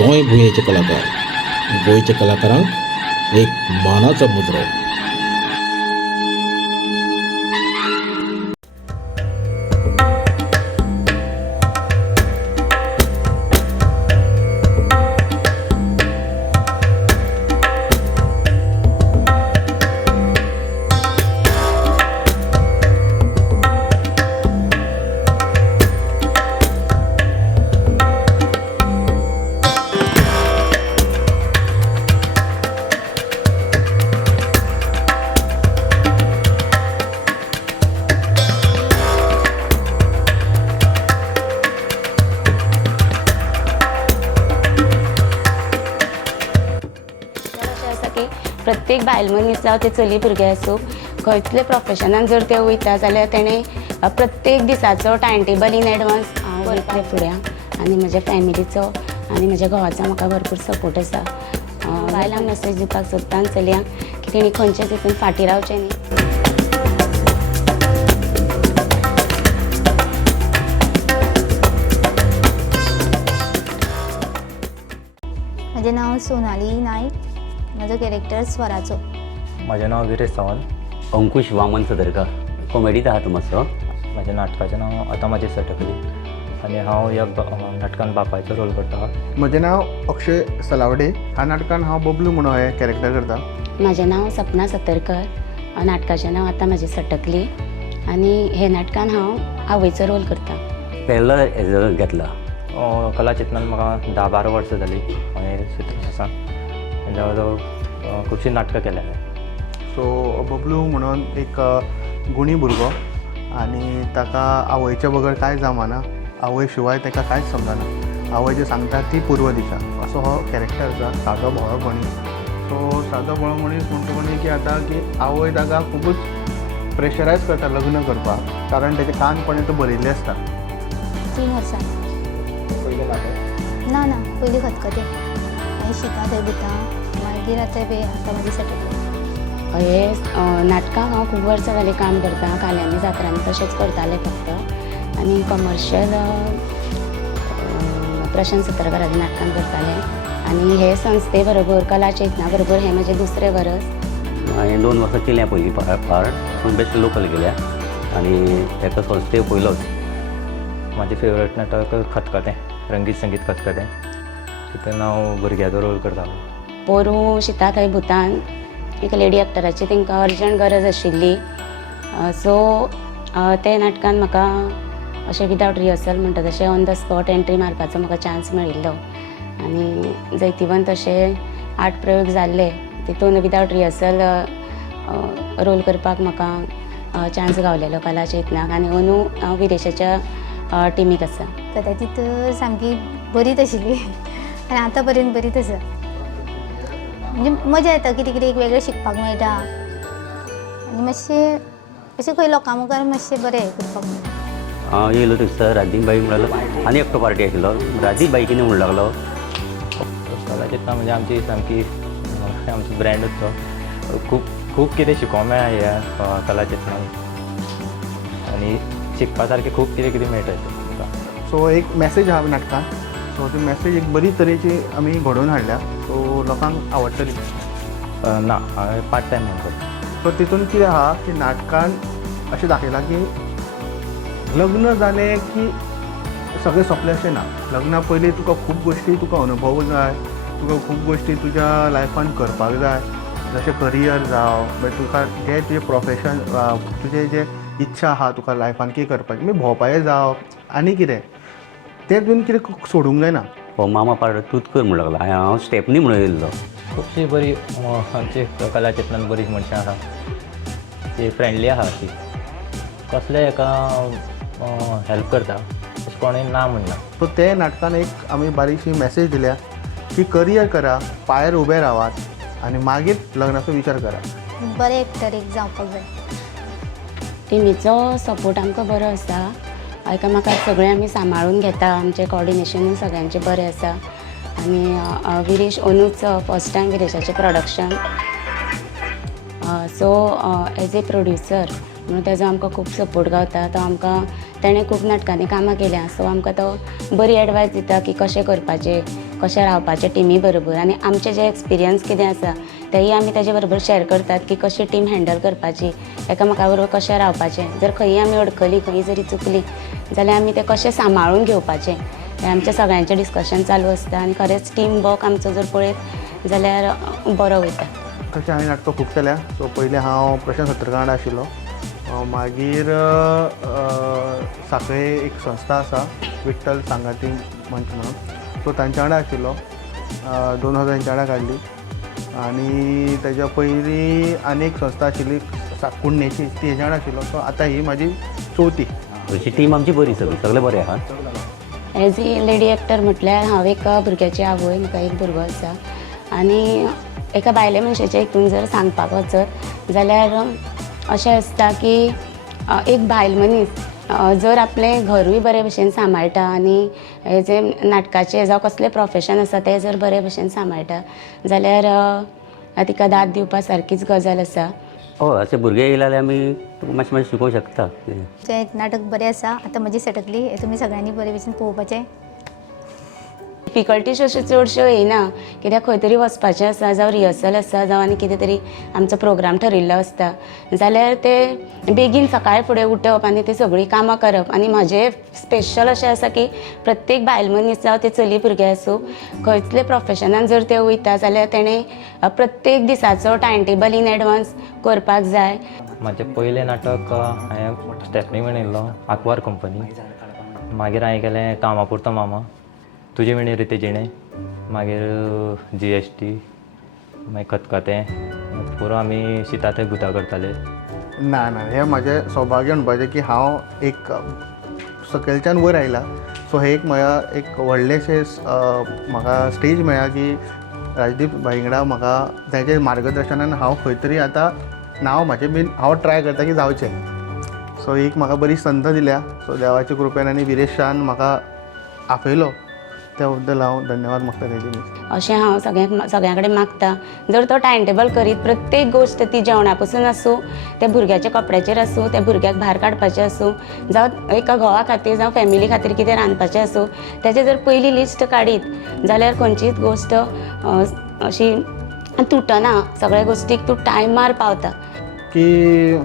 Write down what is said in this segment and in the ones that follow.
गोंय भुंयेचे कलाकार गोंयच्या कलाकारांक एक मानाचो मुजरो. प्रत्येक बायल मनीस जावं ते चली भुरगे आसूं खंयतले प्रोफेशनान जर ते वयता जाल्यार तेणें प्रत्येक दिसाचो टायम टेबल इन एडवान्स हांव करता फुड्या आनी म्हज्या फॅमिलीचो आनी म्हज्या घोवाचो म्हाका भरपूर सपोर्ट आसा. बायलांक मॅसेज दिवपाक सोदता आनी चलयांक की तेणी खंयचेच हितून फाटीं रावचें न्ही. म्हजें नांव सोनाली नायक. म्हजो कॅरेक्टर स्वराचो. म्हजें नांव विरेश सावंत. अंकुश वामन सदरकर. कॉमेडीत आहा तूं मातसो. म्हज्या नाटकाचें नांव आतां म्हाजी सटकली आनी हांव ह्या नाटकान बापायचो रोल करता. म्हजें नांव अक्षय सलावडे. ह्या नाटकान हांव बबलू म्हणून हे कॅरेक्टर करता. म्हजें नांव सपना सतरकर. नाटकाचें नांव आतां म्हजी सटकली आनी हे नाटकान हांव आवयचो रोल करता. पयलो हेजो घेतला. कला चित्रांत म्हाका 10-12 वर्सां जालीं हांवें चित्रशास्त्रान जवळ जवळ खुबशीं नाटकां केल्या. सो बबलू म्हणून एक गुणी भुरगो आनी ताका आवयच्या बगर कांय जमना. आवय शिवाय ताका कांयच समजना. आवय जें सांगता ती पूर्व दिशा असो हो कॅरेक्टर आसा. सादो भोळो मनीस. सो सादो भोळो मनीस म्हणटकूच की आतां की आवय ताका खुबूच प्रेशरायज करता लग्न करपाक कारण तेजे कानपणी तो भरिल्ले आसता. 3 वर्सां. पयलें नाटक ना पयलीं खतखतें. मागीर शिका थंय भिता. मागीर आतां म्हाजी सटकली. हे नाटकां हांव खूब वर्सां जालीं काम करता. काल्यांनी जात्रांनी तशेंच करतालें फक्त आनी कमर्शियल प्रशांत सतरकराच्या नाटकान करतालें आनी हे संस्थे बरोबर कला चेतना बरोबर हें म्हजें दुसरें वर्स. हांवें 2 वर्सां केल्या पयलीं पार्ट पूण बेस्ट लोकल केल्या आनी एका संस्थे पयलोच. म्हाजें फेवरेट नाटक खतखतें. रंगीत संगीत खतखतें. तितून हांव भुरग्याचो रोल करतालो. पोरूं शिता थंय भुतान एक लेडी एक्टराची तांकां अर्जंट गरज आशिल्ली. सो ते नाटकान म्हाका अशें विदावट रिहर्सल म्हणटा तशें ऑन द स्पॉट एंट्री मारपाचो म्हाका चान्स मेळिल्लो आनी जैतिवंत अशे 8 प्रयोग जाल्ले. तितून विदावट रिहर्सल रोल करपाक म्हाका चान्स गावलेलो कला चेतनाक आनी अंदू हांव विदेशाच्या टिमीक आसा. कदाचित तर सामकी बरीच आशिल्ली आनी आतां पर्यंत बरीच आसा. म्हणजे मजा येता कितें कितें एक वेगळें शिकपाक मेळटा आनी मातशें अशें खंय लोकां मुखार मातशें बरें करपाक मेळटा. हांव येयलो थंयसर राजीबाई म्हणलो आनी एकटो पार्टी आशिल्लो. राजीबाई कितें म्हणू लागलो. कला चित्रां म्हणजे आमची सामकी आमचो ब्रँडूच तो. खूब कितें शिकोवंक मेळ्ळा ह्या कला चित्रांत आनी शिकपा सारकें खूब कितें मेळटा तुमकां. सो एक मॅसेज आहा नाटकान. सो ती मॅसेज एक बरी तरेची आमी घडोवन हाडल्या. सो लोकांक आवडटली. ना हांवें पार्ट टायम म्हणून करता. सो तितून कितें आहा की नाटकान अशें दाखयलां की लग्न जालें की सगळें सोंपलें अशें ना. लग्ना पयलीं तुका खूब गोश्टी तुका अनुभव जाय. तुका खूब गोश्टी तुज्या लायफान करपाक जाय. जशें करियर जावं मागीर तुका जें तुजें प्रोफेशन तुजें जें इच्छा आहा तुका लायफान कितें करपाचें मागीर भोंवपाचें जावं आनी कितें तें तुवें कितें सोडूंक जायना. हो मामा पार्ट तूंच कर म्हणू लागला. हांव स्टेपनी म्हणून येयल्लो. खुबशीं बरी आमची कला चित्रांत बरीं मनशां आहा. ती फ्रेंडली आहा. ती कसलेय एका हेल्प करता अशें कोणें ना म्हणना. सो ते नाटकान एक आमी बारीकशी मॅसेज दिल्या की करियर करा, पांयार उबे रावात आनी मागीर लग्नाचो विचार करा. बरें एक्टर एक जावपाक जाय. टिमीचो सपोर्ट आमकां बरो आसा. एकामेकाक सगळें आमी सांबाळून घेता. आमचें कॉर्डिनेशनूय सगळ्यांचें बरें आसा आनी विरेश अंदूच फर्स्ट टायम विरेशाचें production. So as a producer म्हणून तेजो आमकां खूब सपोर्ट गावता. तो आमकां तेणें खूब नाटकांनी कामां केल्या, सो आमकां तो बरी एडवायस दिता की कशें करपाचें, कशें रावपाचें टिमी बरोबर. आनी आमचें जें एक्सपिरियन्स कितें आसा तेंय आमी तेजे बरोबर शेअर करतात की कशी टीम हँडल करपाची, एकामेका बरोबर कशें रावपाचें. जर खंयी आमी अडकलीं, खंयी जरी चुकलीं जाल्यार आमी तें कशें सांबाळून घेवपाचें हें आमचें सगळ्यांचें डिस्कशन चालू आसता. आनी खरेंच टीम वर्क आमचो जर पळयत जाल्यार बरो वयता. तशें हांवें नाटकां खूब केल्या. सो पयलीं हांव प्रशांत सत्रकांड आशिल्लो. मागीर सांखळे एक संस्था आसा विठ्ठल सांगाती मंच म्हणून, सो तांच्या वांगडा आशिल्लो. 2000 तांच्या वांगडा काडली. आनी तेज्या पयलीं आनी एक संस्था आशिल्ली कुंडणेची, ती हेज्या वांगडा आशिल्लो. सो आतां ही म्हाजी चवथी. अशी टीम आमची बरी सगळे बरे आहात. एज ए लेडी एक्टर म्हटल्यार हांव एक भुरग्याची आवय, म्हाका एक भुरगो आसा. आनी एका बायले मनशाच्या हितून जर सांगपाक वचत जाल्यार अशें आसता की एक बायल मनीस जर आपलें घरूय बरे भशेन सांबाळटा आनी हे जे नाटकाचें जावं कसलें प्रोफेशन आसा तें जर बरे भशेन सांबाळटा जाल्यार तिका दाद दिवपा सारकीच गजाल आसा. हय, अशे भुरगे येयले जाल्यार आमी मातशें मातशें शिकोवंक शकता. जें नाटक बरें आसा. आतां म्हजी सटकली, हें तुमी सगळ्यांनी बरे भशेन पळोवपाचें. डिफिकल्टीज अश्यो चडश्यो येयना, कित्याक खंय तरी वचपाचें आसा जावं रिहर्सल आसा जावं आनी कितें तरी आमचो प्रोग्राम ठरिल्लो आसता जाल्यार ते बेगीन सकाळी फुडें उठप आनी ती सगळीं कामां करप. आनी म्हाजें स्पेशल अशें आसा की प्रत्येक बायल मनीस जावं ते चली भुरगे आसूं, खंयचले प्रोफेशनान जर ते वयता जाल्यार तेणें प्रत्येक दिसाचो टायम टेबल इन एडवान्स करपाक जाय. म्हजें पयलें नाटक हांवें स्टेपनी म्हणिल्लो आकवार कंपनी. मागीर हांवें केलें कामा पुरतो मामा, तुजे विणे रिते जिणे, मागीर GST, मागीर खतखतें, पुरो आमी शिता थंय गुता करताले. ना ना, हें म्हाजें सौभाग्य म्हणपाचें की हांव एक सकयलच्यान वयर आयला. सो हें एक म्हळ्यार एक व्हडलेंशें म्हाका स्टेज मेळ्ळा की राजदीप भाईंगडा म्हाका ताचे मार्गदर्शनान हांव खंय तरी आतां नांव म्हाजें बीन हांव ट्राय करता की जावचें. सो एक म्हाका बरी संद दिल्या. सो देवाच्या कृपेन आनी विरेश शान म्हाका आपयलो, त्या बद्दल हांव धन्यवाद मागता तेजे. अशें हांव सगळ्यां कडेन मागता. जर तो टायम टेबल करीत प्रत्येक गोश्ट ती जेवणा पसून आसूं, त्या भुरग्याच्या कपड्याचेर आसूं, त्या भुरग्याक भायर काडपाचें आसूं, जावं एका घोवा खातीर जावं फॅमिली खातीर कितें रांदपाचें आसूं, तेजें जर पयली लिस्ट काडीत जाल्यार खंयचीच गोश्ट अशी तुटना. सगळ्या गोश्टीक तूं टायमार पावता. की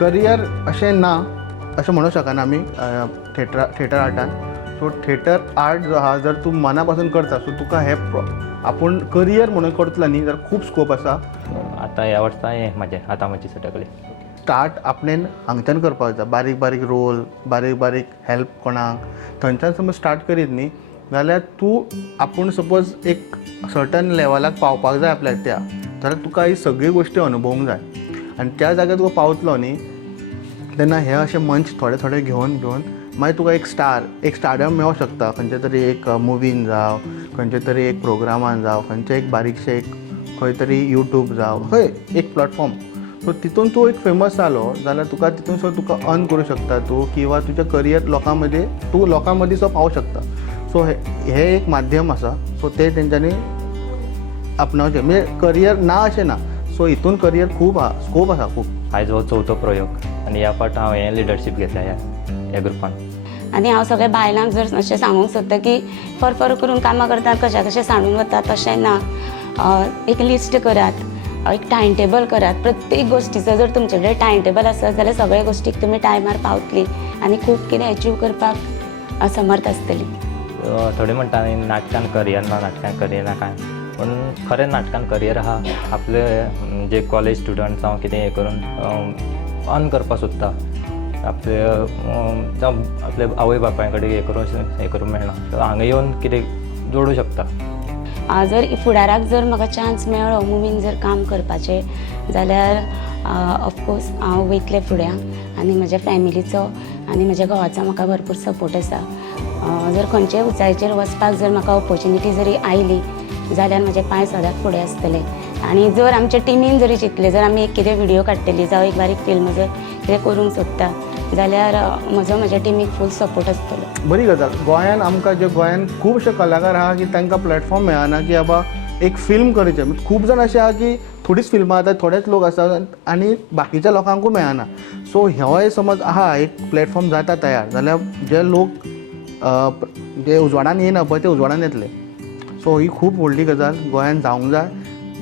करियर अशें ना अशें म्हणूंक शकना आमी थिएटर आर्टान. सो थिएटर आर्ट जो आहा जर तूं मना पासून करता सो तुका हे आपूण करियर म्हणून करतलो न्ही जाल्यार खूब स्कोप आसा. आतां ह्या वर्सा हें आतां म्हजी सटकली. स्टार्ट आपणेन हांगच्यान करपाक जाय. बारीक बारीक रोल, बारीक बारीक हेल्प कोणाक, थंयच्यान समज स्टार्ट करीत न्ही जाल्यार तूं आपूण सपोज एक सर्टन लेवलाक पावपाक जाय आपल्याक त्या, जाल्यार तुका ही सगळी गोश्टी अनुभवूंक जाय. आनी त्या जाग्यार तुका पावतलो न्ही तेन्ना हे अशे मंच थोडे थोडे घेवन मागीर तुका एक स्टारडम मेळोंक शकता. खंयच्या तरी एक मुवीन जावं, खंयच्या तरी एक प्रोग्रामान जावं, खंयचे एक बारीकशे एक खंय तरी यूट्यूब जावं, खंय एक प्लॅटफॉर्म. सो तितून तूं एक फेमस जालो जाल्यार तुका तितून सुद्दां तुका अर्न करूं शकता तूं, किंवा तुजें करियर लोकां मदीं सो पावूं शकता. सो हे एक माध्यम आसा. सो ते तेंच्यांनी आपणावचें. म्हणजे करियर ना अशें ना. सो हितून करियर खूब आहा, स्कोप आसा खूब. आयज हो 4थो प्रयोग आनी ह्या फावट हांवें लिडरशीप घेतल्या ह्या ग्रुपान. आनी हांव सगळ्या बायलांक जर अशें सांगूंक सोदता की फर करून कामां करतात, कशें सांडून वतात तशें ना. एक लिस्ट करात, एक टायम टेबल करात. प्रत्येक गोश्टीचो जर तुमचे कडेन टायम टेबल आसत जाल्यार सगळ्या गोश्टीक तुमी टायमार पावतली आनी खूब कितें अचीव करपाक समर्थ आसतली. थोडे म्हणटा नाटकान करियर ना कांय, पूण खरें नाटकान करियर आहा. आपले जे कॉलेज स्टुडंट जावं कितें हें करून अर्न करपाक सोदता, आपले आवय बापाय कडेन हें करूंक मेळना, तर हांगा येवन कितें जोडूं शकता. जर फुडाराक जर म्हाका चान्स मेळ्ळो मुवीन जर काम करपाचें जाल्यार ऑफकोर्स हांव वयतलें फुड्यान. आनी म्हज्या फॅमिलीचो आनी म्हज्या घोवाचो म्हाका भरपूर सपोर्ट आसा. जर खंयचेय उंचायेचेर वचपाक जर म्हाका ऑपॉर्च्युनिटी जरी आयली जाल्यार म्हजे पांय सदांच फुडें आसतले. आनी जर आमचे टिमीन जरी चिंतलें, जर आमी एक कितें व्हिडिओ काडटली जावं एक बारीक फिल्म जर कितें करूंक सोदता जाल्यार म्हज्या टिमीक फूल सपोर्ट आसतलो. बरी गजाल. गोंयान आमकां जे गोंयान खुबशे कलाकार आहा की तांकां प्लॅटफॉर्म मेळना की बाबा एक फिल्म करचें. खूब जाण अशें आहा की थोडीच फिल्मां जाता, थोडेच लोक आसा आनी बाकीच्या लोकांकूय मेळना. सो ह्योय समज आहा एक प्लॅटफॉर्म जाता तयार जाल्यार जे लोक जे उजवाडान येना पळय ते उजवाडान येतले. सो ही खूब व्हडली गजाल गोंयांत जावंक जाय.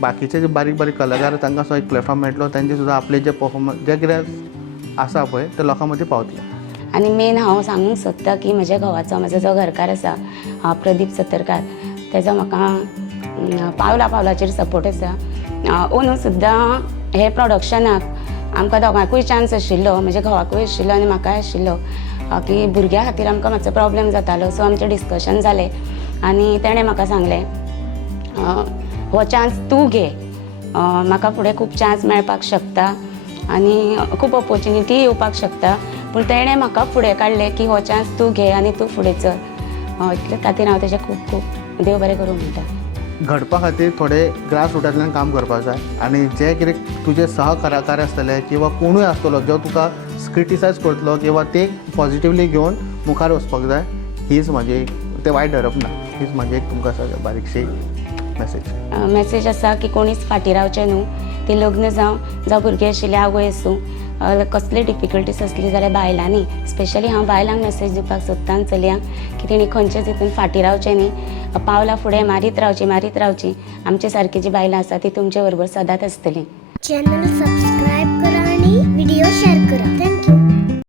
बाकीचे जे बारीक बारीक कलाकार तांकां असो एक प्लॅटफॉर्म मेळटलो, तांचे सुद्दां आपले जे परफॉर्मन्स जे कितें आसा पळय ते लोकां मदीं पावतले. आनी मेन हांव सांगूंक सोदतां की म्हज्या घोवाचो जो घरकार आसा प्रदीप सतरकार, तेजो म्हाका पावलाचेर सपोर्ट आसा. अंदू सुद्दां हे प्रोडक्शनाक आमकां दोगांकूय चान्स आशिल्लो, म्हज्या घोवाकूय आशिल्लो आनी म्हाकाय आशिल्लो की भुरग्या खातीर आमकां मातसो प्रॉब्लेम जातालो. सो आमचें डिस्कशन जालें आनी तेणें म्हाका सांगलें हो चान्स तूं घे, म्हाका फुडें खूब चान्स मेळपाक शकता आनी खूब ऑपॉर्च्युनिटी येवपाक शकता, पूण तेणें म्हाका फुडें काडलें की हो चान्स तूं घे आनी तूं फुडें चल. इतले खातीर हांव तेजें खूब खूब देव बरें करूं म्हणटा. घडपा खातीर थोडे ग्रास रुटांतल्यान काम करपाक जाय आनी जे कितें तुजे सहकलाकार आसतले किंवा कोणूय आसतलो जो तुका क्रिटिसायज करतलो किंवा ते पॉजिटिवली घेवन मुखार वचपाक जाय. हीच म्हाजी ते वायट धरप ना, हीच म्हाजी एक तुमकां बारीकशी मॅसेज आसा की कोणीच फाटीं रावचें न्हू. ती लग्न जावं भुरगीं आशिल्ले आवय आसूं, कसली डिफिकल्टीज आसली जाल्यार बायलांनी, स्पेशली हांव बायलांक मॅसेज दिवपाक सोदतां चलयांक की तेणी खंयचेच हितून फाटीं रावचें न्ही. पावलां फुडें मारीत रावची. आमचे सारकी जी बायलां आसा ती तुमचे बरोबर सदांच आसतलीं. चॅनल सबस्क्राईब करा आणि व्हिडिओ शेअर करा.